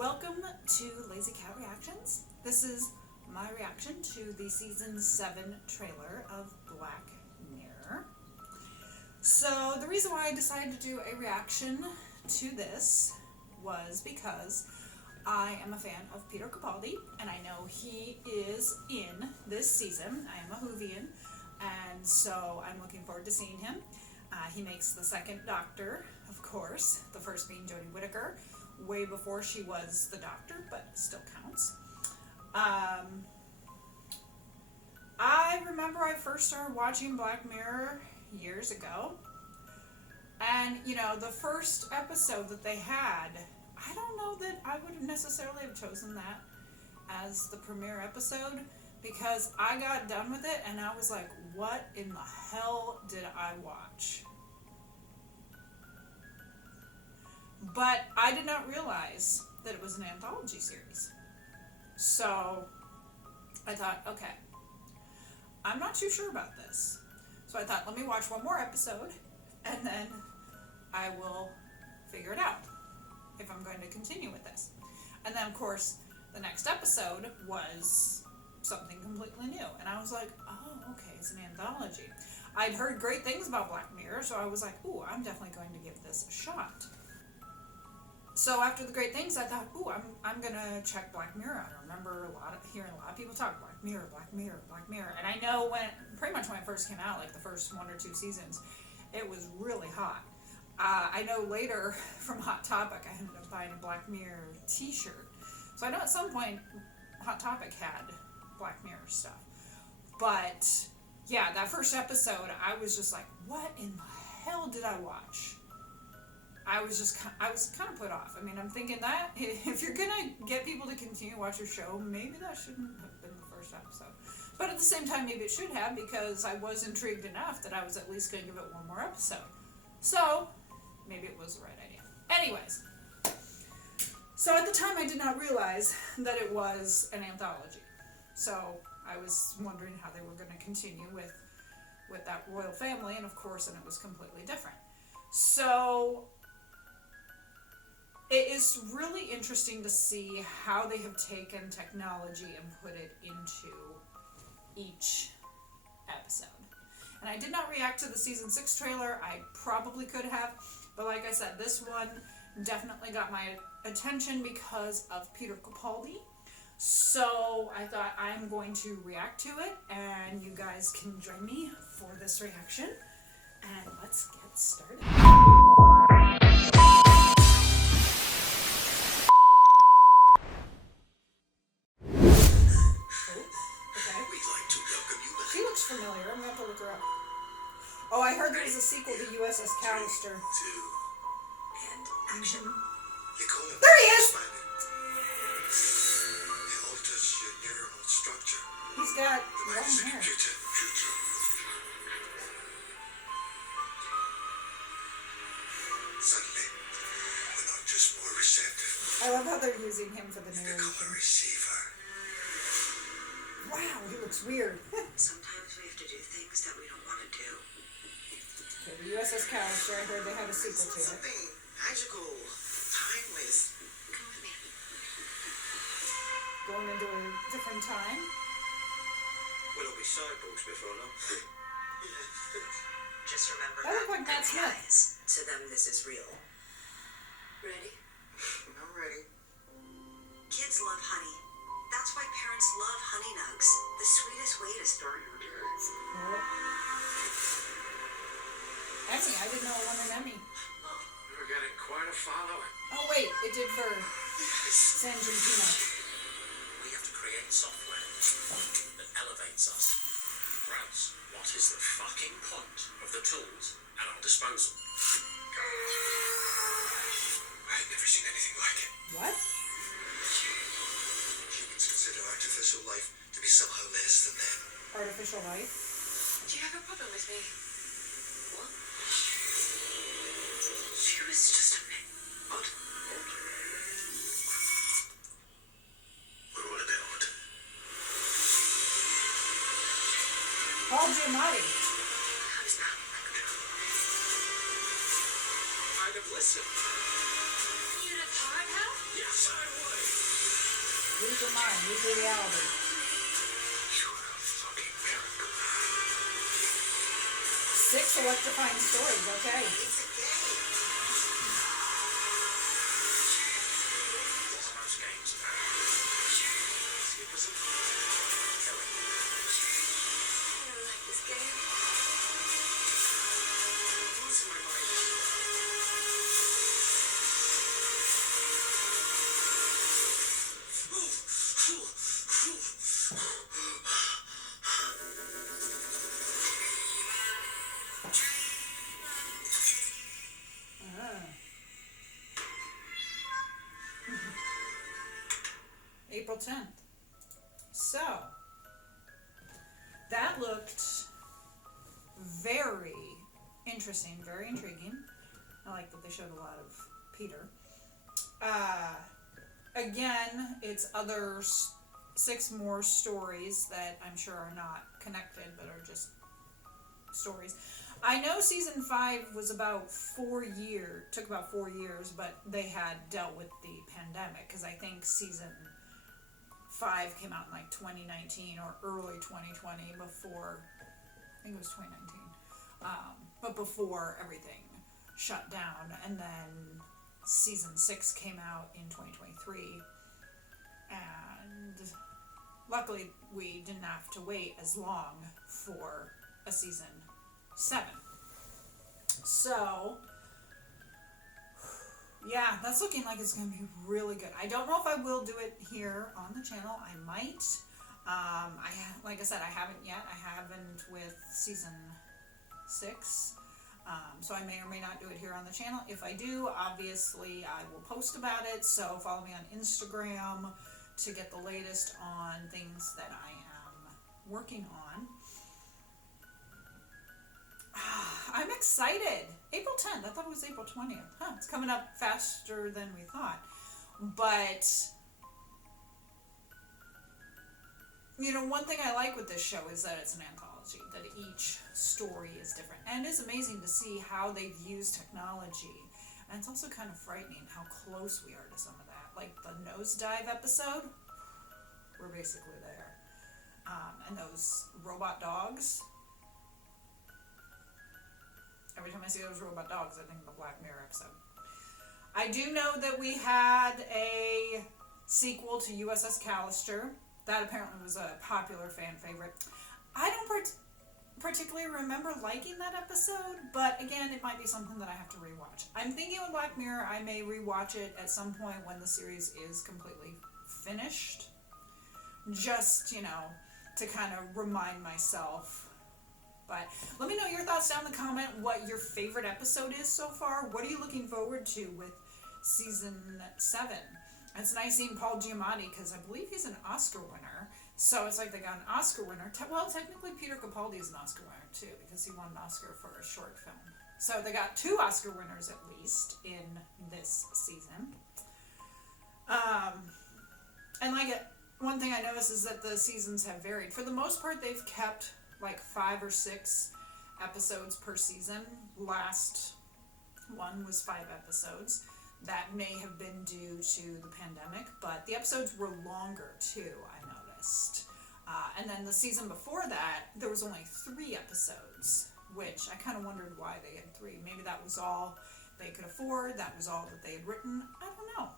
Welcome to Lazy Cat Reactions. This is my reaction to the season 7 trailer of Black Mirror. So the reason why I decided to do a reaction to this was because I am a fan of Peter Capaldi, and I know he is in this season. I am a Whovian, and so I'm looking forward to seeing him. He makes the second Doctor, of course, the first being Jodie Whittaker, way before she was the Doctor, but still counts. I remember I first started watching Black Mirror years ago, and the first episode that they had, I don't know that I would necessarily have chosen that as the premiere episode, because I got done with it and I was like, what in the hell did I watch? But I did not realize that it was an anthology series. So I thought, okay, I'm not too sure about this. So I thought, let me watch one more episode and then I will figure it out if I'm going to continue with this. And then, of course, the next episode was something completely new. And I was like, oh, okay, it's an anthology. I'd heard great things about Black Mirror, so I was like, ooh, I'm definitely going to give this a shot. So after the great things, I thought, ooh, I'm going to check Black Mirror out. I remember hearing a lot of people talk Black Mirror, Black Mirror, Black Mirror. And I know pretty much when it first came out, like the first 1 or 2 seasons, it was really hot. I know later from Hot Topic, I ended up buying a Black Mirror t-shirt. So I know at some point Hot Topic had Black Mirror stuff. But yeah, that first episode, I was just like, what in the hell did I watch? I was kind of put off. I mean, I'm thinking that if you're going to get people to continue to watch your show, maybe that shouldn't have been the first episode. But at the same time, maybe it should have, because I was intrigued enough that I was at least going to give it one more episode. So maybe it was the right idea. Anyways, so at the time I did not realize that it was an anthology. So I was wondering how they were going to continue with that royal family, and of course, and it was completely different. So it is really interesting to see how they have taken technology and put it into each episode. And I did not react to the season 6 trailer. I probably could have, but like I said, this one definitely got my attention because of Peter Capaldi. So I thought I'm going to react to it, and you guys can join me for this reaction. And let's get started. Familiar. I'm going to have to look her up. Oh, I heard there was a sequel to USS Callister. And action. There he is! It alters your neural structure. He's got long hair. Suddenly, we're not just more receptive. I love how they're using him for the Become a narration. receiver. Wow, he looks weird. Sometimes we have to do things that we don't want to do. Okay, the USS Callister, I heard they had a sequel to it. Something magical, timeless. Come with me. Going into a different time. We'll all be cyborgs before long. Just remember That looked like Matt and the Smith. eyes. To them, this is real. Ready? I'm ready. Kids love honey. That's why parents love Honey Nugs. The sweetest way to start your day. Emmy, I didn't know it won an Emmy. We're getting quite a following. Oh wait, it did for San Gentino. We have to create software that elevates us. Or else, what is the fucking point of the tools at our disposal? I've never seen anything like it. What? Humans consider artificial life to be somehow less than them. Artificial life? Do you have a problem with me? What? She was just a man. What? We're all a bit odd. Paul Giamatti. How is that, Electra? I'd have listened. You'd have Hard help? Yes, I would. Lose your mind, lose your reality. You're a fucking miracle. 6 electrifying stories, okay. It's a game. What are those games about? Skipperism? Killing. I don't like this game. What's my mind? April 10th. So, that looked very interesting, very intriguing. I like that they showed a lot of Peter. Again, it's other 6 more stories that I'm sure are not connected, but are just stories. I know season 5 was about 4 years, took about 4 years, but they had dealt with the pandemic, because I think season 5 came out in like 2019 or early 2020 before, I think it was 2019, but before everything shut down, and then season 6 came out in 2023, and luckily we didn't have to wait as long for a season 7. So, yeah, that's looking like it's going to be really good. I don't know if I will do it here on the channel. I might. Like I said, I haven't yet. I haven't with season 6. So I may or may not do it here on the channel. If I do, obviously I will post about it. So follow me on Instagram to get the latest on things that I am working on. I'm excited. April 10th. I thought it was April 20th. Huh, it's coming up faster than we thought. But, you know, one thing I like with this show is that it's an anthology, that each story is different. And it's amazing to see how they've used technology. And it's also kind of frightening how close we are to some of that. Like the nosedive episode, we're basically there. And those robot dogs. Every time I see those robot dogs, I think of the Black Mirror episode. I do know that we had a sequel to USS Callister. That apparently was a popular fan favorite. I don't particularly remember liking that episode, but again, it might be something that I have to rewatch. I'm thinking with Black Mirror, I may rewatch it at some point when the series is completely finished. Just, you know, to kind of remind myself. But let me know your thoughts down in the comment, what your favorite episode is so far. What are you looking forward to with season 7? It's nice seeing Paul Giamatti, because I believe he's an Oscar winner. So it's like they got an Oscar winner. Well, technically Peter Capaldi is an Oscar winner too, because he won an Oscar for a short film. So they got 2 Oscar winners at least in this season. And like one thing I noticed is that the seasons have varied. For the most part, they've kept like 5 or 6 episodes per season. Last one was 5 episodes. That may have been due to the pandemic, but the episodes were longer too, I noticed. And then the season before that, there was only 3 episodes, which I kind of wondered why they had 3. Maybe that was all they could afford, that was all that they had written. I don't know.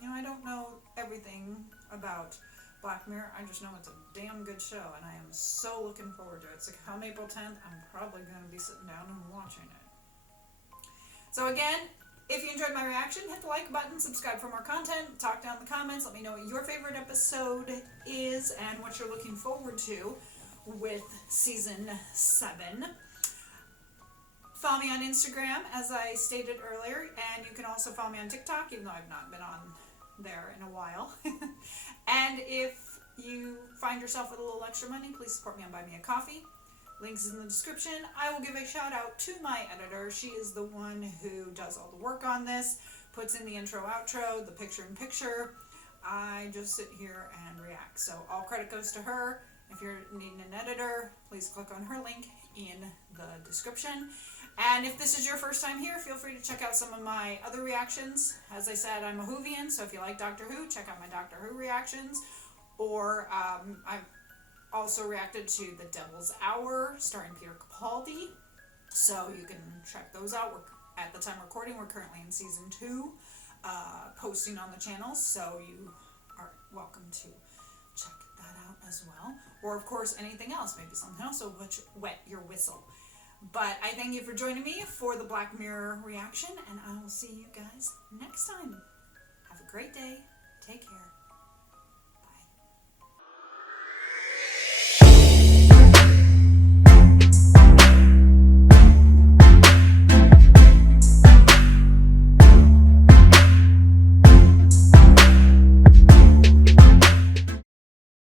You know, I don't know everything about Black Mirror. I just know it's a damn good show, and I am so looking forward to it. So come April 10th, I'm probably going to be sitting down and watching it. So again, if you enjoyed my reaction, hit the like button, subscribe for more content, talk down in the comments, let me know what your favorite episode is and what you're looking forward to with season 7. Follow me on Instagram, as I stated earlier, and you can also follow me on TikTok, even though I've not been on there in a while. And if you find yourself with a little extra money, please support me on Buy Me a Coffee. Links is in the description. I will give a shout out to my editor. She is the one who does all the work on this, puts in the intro, outro, the picture-in-picture. I just sit here and react. So all credit goes to her. If you're needing an editor, please click on her link in the description. And if this is your first time here, feel free to check out some of my other reactions. As I said, I'm a Whovian, so if you like Doctor Who, check out my Doctor Who reactions. Or I've also reacted to The Devil's Hour, starring Peter Capaldi. So you can check those out. At the time of recording, we're currently in season 2, posting on the channel, so you are welcome to check that out as well. Or of course, anything else, maybe something else will wet your whistle. But I thank you for joining me for the Black Mirror reaction, and I will see you guys next time. Have a great day. Take care.